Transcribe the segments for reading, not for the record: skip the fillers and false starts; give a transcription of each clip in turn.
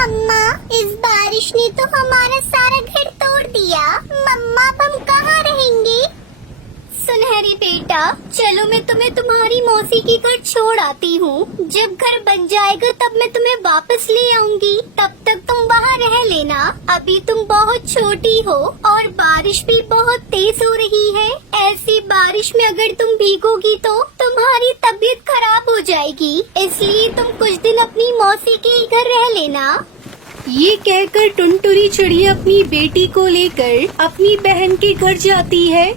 मम्मा, इस बारिश ने तो हमारा सारा घर तोड़ दिया। मम्मा, अब हम कहाँ रहेंगे? सुनहरी बेटा, चलो मैं तुम्हें तुम्हारी मौसी के घर छोड़ आती हूँ। जब घर बन जाएगा तब मैं तुम्हें वापस ले आऊंगी। तब तक तुम वहाँ रह लेना। अभी तुम बहुत छोटी हो और बारिश भी बहुत तेज हो रही है। ऐसी बारिश में अगर तुम भीगोगी तो तुम्हारी तबीयत खराब हो जाएगी। इसलिए तुम कुछ दिन अपनी मौसी के घर रह लेना। ये कहकर टुनटुनी चिड़िया अपनी बेटी को लेकर अपनी बहन के घर जाती है।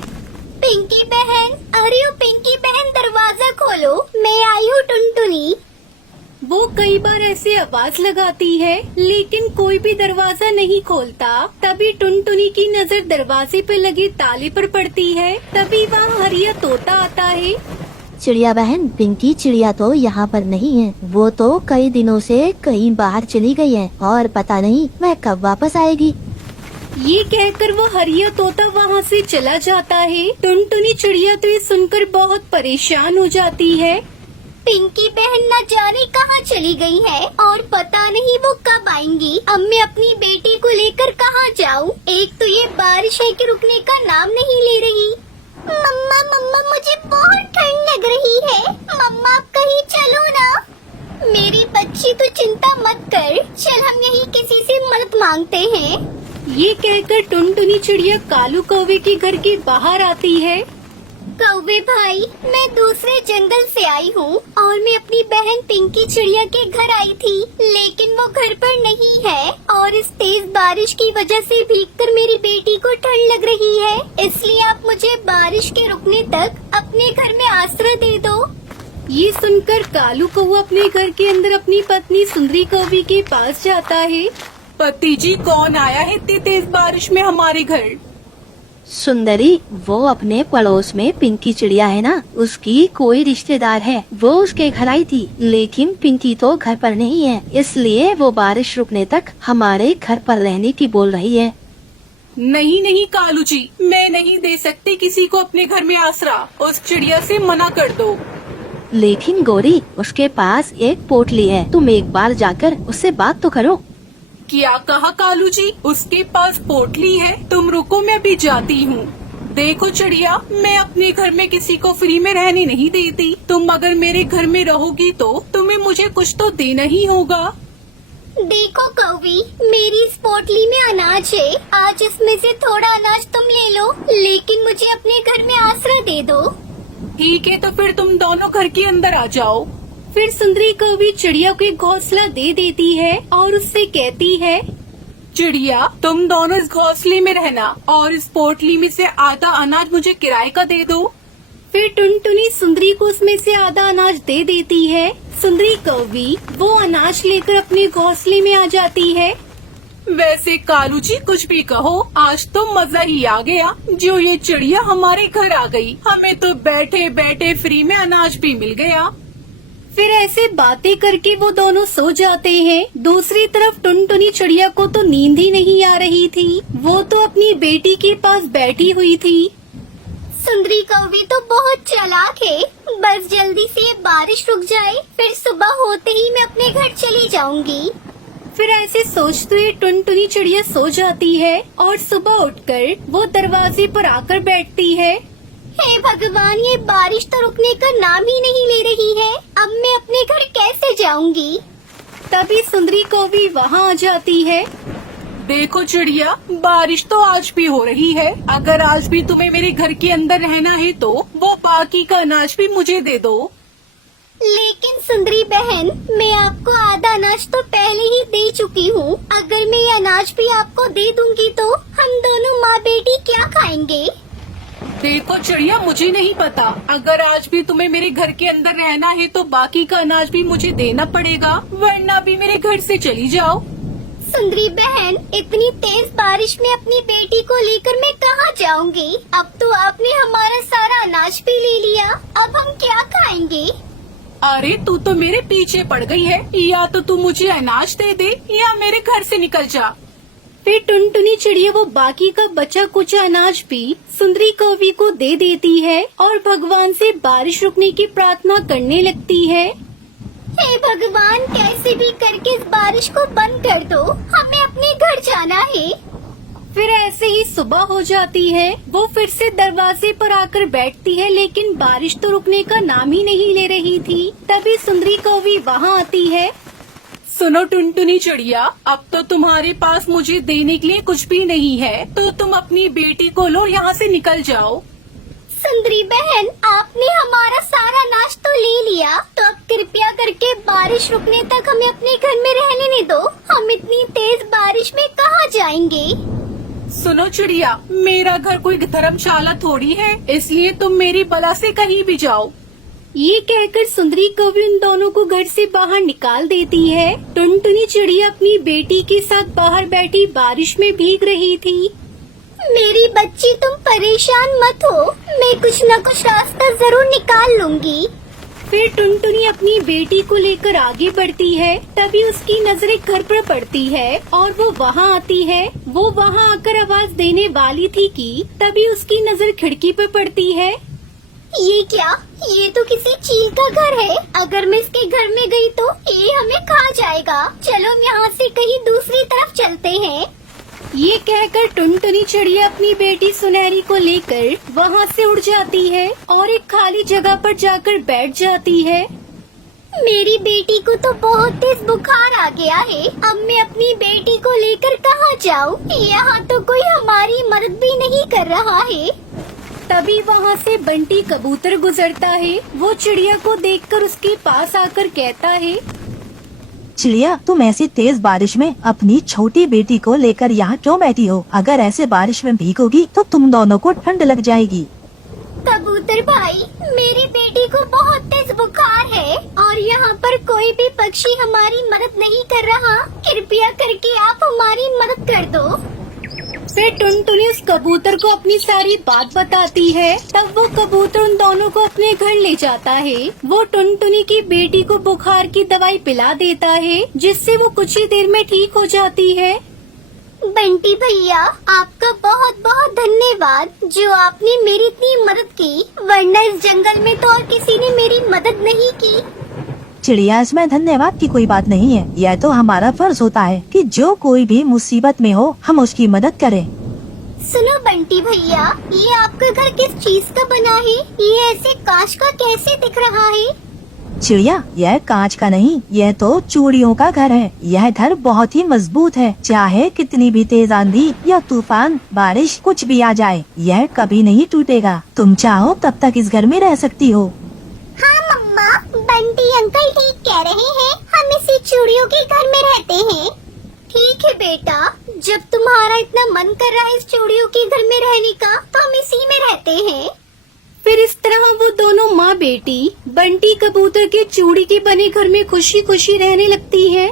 पिंकी बहन, अरे ओ पिंकी बहन, दरवाजा खोलो, मैं आई हूँ टुनटुनी। वो कई बार ऐसे आवाज लगाती है लेकिन कोई भी दरवाजा नहीं खोलता। तभी टुनटुनी की नजर दरवाजे पर लगे ताले पर पड़ती है। तभी वहाँ हरिया तोता आता है। चिड़िया बहन, पिंकी चिड़िया तो यहाँ पर नहीं है। वो तो कई दिनों से कहीं बाहर चली गई है और पता नहीं वह कब वापस आएगी। ये कहकर वो हरिया तोता वहाँ से चला जाता है। टुनटुनी चिड़िया तो ये सुनकर बहुत परेशान हो जाती है। पिंकी बहन न जाने कहाँ चली गई है और पता नहीं वो कब आएंगी। अब मैं अपनी बेटी को लेकर कहाँ जाऊँ? एक तो ये बारिश है कि रुकने का नाम नहीं ले रही। मम्मा मम्मा, मुझे बहुत ठंड लग रही है। मम्मा, आप कहीं चलो ना। मेरी बच्ची, तो चिंता मत कर, चल हम यहीं किसी से मदद मांगते हैं। ये कहकर टुनटुनी चिड़िया कालू कौवे के घर के बाहर आती है। कौवे भाई, मैं दूसरे जंगल से आई हूँ और मैं अपनी बहन पिंकी चिड़िया के घर आई थी, लेकिन वो घर पर नहीं है और इस तेज बारिश की वजह से भीगकर मेरी बेटी को ठंड लग रही है। इसलिए आप मुझे बारिश के रुकने तक अपने घर में आश्रय दे दो। ये सुनकर कालू कौवा अपने घर के अंदर अपनी पत्नी सुंदरी कौवी के पास जाता है। पति जी, कौन आया है इतनी तेज बारिश में हमारे घर? सुंदरी, वो अपने पड़ोस में पिंकी चिड़िया है ना, उसकी कोई रिश्तेदार है। वो उसके घर आई थी, लेकिन पिंकी तो घर पर नहीं है, इसलिए वो बारिश रुकने तक हमारे घर पर रहने की बोल रही है। नहीं नहीं कालू जी, मैं नहीं दे सकती किसी को अपने घर में आसरा। उस चिड़िया से मना कर दो। लेकिन गौरी, उसके पास एक पोटली है, तुम एक बार जाकर उससे बात तो करो। क्या कहा कालू जी? उसके पास पोटली है? तुम रुको, मैं अभी जाती हूँ। देखो चिड़िया, मैं अपने घर में किसी को फ्री में रहने नहीं देती। तुम अगर मेरे घर में रहोगी तो तुम्हें मुझे कुछ तो देना ही होगा। देखो कौवी, मेरी इस पोटली में अनाज है। आज इसमें से थोड़ा अनाज तुम ले लो, लेकिन मुझे अपने घर में आश्रय दे दो। ठीक है, तो फिर तुम दोनों घर के अंदर आ जाओ। फिर सुंदरी कौवी चिड़िया को एक घोंसला दे देती है और उससे कहती है, चिड़िया, तुम दोनों इस घोंसले में रहना और इस पोटली में से आधा अनाज मुझे किराए का दे दो। फिर टुनटुनी सुंदरी को उसमें से आधा अनाज दे देती है। सुंदरी कौवी वो अनाज लेकर अपने घोंसले में आ जाती है। वैसे कालू जी, कुछ भी कहो, आज तो मजा ही आ गया जो ये चिड़िया हमारे घर आ गई। हमें तो बैठे बैठे फ्री में अनाज भी मिल गया। फिर ऐसे बातें करके वो दोनों सो जाते हैं। दूसरी तरफ टुनटुनी चिड़िया को तो नींद ही नहीं आ रही थी। वो तो अपनी बेटी के पास बैठी हुई थी। सुंदरी कौवी तो बहुत चालाक है। बस जल्दी से ये बारिश रुक जाए, फिर सुबह होते ही मैं अपने घर चली जाऊंगी। फिर ऐसे सोचते हुए टुनटुनी चिड़िया सो जाती है और सुबह उठकर वो दरवाजे पर आकर बैठती है। हे भगवान, ये बारिश तो रुकने का नाम ही नहीं ले रही है। अब मैं अपने घर कैसे जाऊंगी? तभी सुंदरी कौवी वहाँ आ जाती है। देखो चिड़िया, बारिश तो आज भी हो रही है। अगर आज भी तुम्हें मेरे घर के अंदर रहना है तो वो बाकी का अनाज भी मुझे दे दो। लेकिन सुंदरी बहन, मैं आपको आधा अनाज तो पहले ही दे चुकी हूँ। अगर मैं ये अनाज भी आपको दे दूंगी तो हम दोनों माँ बेटी क्या खाएंगे? देखो चिड़िया, मुझे नहीं पता। अगर आज भी तुम्हें मेरे घर के अंदर रहना है तो बाकी का अनाज भी मुझे देना पड़ेगा, वरना भी मेरे घर से चली जाओ। सुंदरी बहन, इतनी तेज बारिश में अपनी बेटी को लेकर मैं कहाँ जाऊंगी? अब तो आपने हमारा सारा अनाज भी ले लिया, अब हम क्या खाएंगे? अरे तू तो मेरे पीछे पड़ गई है। या तो तू मुझे अनाज दे दे या मेरे घर से निकल जा। फिर टुनटुनी चिड़िया वो बाकी का बचा कुचा अनाज भी सुंदरी कौवी को दे देती है और भगवान से बारिश रुकने की प्रार्थना करने लगती है। हे भगवान, कैसे भी करके इस बारिश को बंद कर दो, हमें अपने घर जाना है। फिर ऐसे ही सुबह हो जाती है। वो फिर से दरवाजे पर आकर बैठती है, लेकिन बारिश तो रुकने का नाम ही नहीं ले रही थी। तभी सुंदरी कौवी वहाँ आती है। सुनो टुनटुनी चिड़िया, अब तो तुम्हारे पास मुझे देने के लिए कुछ भी नहीं है, तो तुम अपनी बेटी को लो, यहाँ से निकल जाओ। सुंदरी बहन, आपने हमारा सारा नाश तो ले लिया, तो अब कृपया करके बारिश रुकने तक हमें अपने घर में रहने नहीं दो। हम इतनी तेज बारिश में कहाँ जाएंगे? सुनो चिड़िया, मेरा घर कोई धर्मशाला थोड़ी है, इसलिए तुम मेरी बला से कहीं भी जाओ। ये कहकर सुंदरी कौवी उन दोनों को घर से बाहर निकाल देती है। टुनटुनी चिड़िया अपनी बेटी के साथ बाहर बैठी बारिश में भीग रही थी। मेरी बच्ची, तुम परेशान मत हो, मैं कुछ न कुछ रास्ता जरूर निकाल लूंगी। फिर टुनटुनी अपनी बेटी को लेकर आगे बढ़ती है। तभी उसकी नजर एक घर पर पड़ती है और वो वहाँ आती है। वो वहाँ आकर आवाज देने वाली थी कि तभी उसकी नजर खिड़की पर पड़ती है। ये क्या? ये तो किसी चील का घर है। अगर मैं इसके घर में गई तो ये हमें खा जाएगा। चलो हम यहाँ से कहीं दूसरी तरफ चलते हैं। ये कहकर टुनटुनी चिड़िया अपनी बेटी सुनहरी को लेकर वहाँ से उड़ जाती है और एक खाली जगह पर जाकर बैठ जाती है। मेरी बेटी को तो बहुत तेज बुखार आ गया है। अब मैं अपनी बेटी को लेकर कहाँ जाऊँ? यहाँ तो कोई हमारी मदद भी नहीं कर रहा है। तभी वहाँ से बंटी कबूतर गुजरता है। वो चिड़िया को देखकर उसके पास आकर कहता है, चिड़िया, तुम ऐसी तेज बारिश में अपनी छोटी बेटी को लेकर यहाँ क्यों बैठी हो? अगर ऐसे बारिश में भीगोगी तो तुम दोनों को ठंड लग जाएगी। कबूतर भाई, मेरी बेटी को बहुत तेज बुखार है और यहाँ पर कोई भी पक्षी हमारी मदद नहीं कर रहा। कृपया करके आप हमारी मदद कर दो। फिर टुनटुनी उस कबूतर को अपनी सारी बात बताती है। तब वो कबूतर उन दोनों को अपने घर ले जाता है। वो टुनटुनी की बेटी को बुखार की दवाई पिला देता है, जिससे वो कुछ ही देर में ठीक हो जाती है। बंटी भैया, आपका बहुत बहुत धन्यवाद जो आपने मेरी इतनी मदद की, वरना इस जंगल में तो और किसी ने मेरी मदद नहीं की। चिड़िया, इसमें धन्यवाद की कोई बात नहीं है। यह तो हमारा फर्ज होता है कि जो कोई भी मुसीबत में हो हम उसकी मदद करें। सुनो बंटी भैया, ये आपका घर किस चीज का बना है? ये ऐसे कांच का कैसे दिख रहा है? चिड़िया, यह कांच का नहीं, यह तो चूड़ियों का घर है। यह घर बहुत ही मजबूत है। चाहे कितनी भी तेज आंधी या तूफान, बारिश, कुछ भी आ जाए, यह कभी नहीं टूटेगा। तुम चाहो तब तक इस घर में रह सकती हो। हाँ मम्मा, बंटी अंकल ठीक कह रहे हैं। हम इसी चूड़ियों के घर में रहते हैं। ठीक है बेटा, जब तुम्हारा इतना मन कर रहा है इस चूड़ियों के घर में रहने का, तो हम इसी में रहते हैं। फिर इस तरह वो दोनों माँ बेटी बंटी कबूतर के चूड़ी के बने घर में खुशी खुशी रहने लगती है।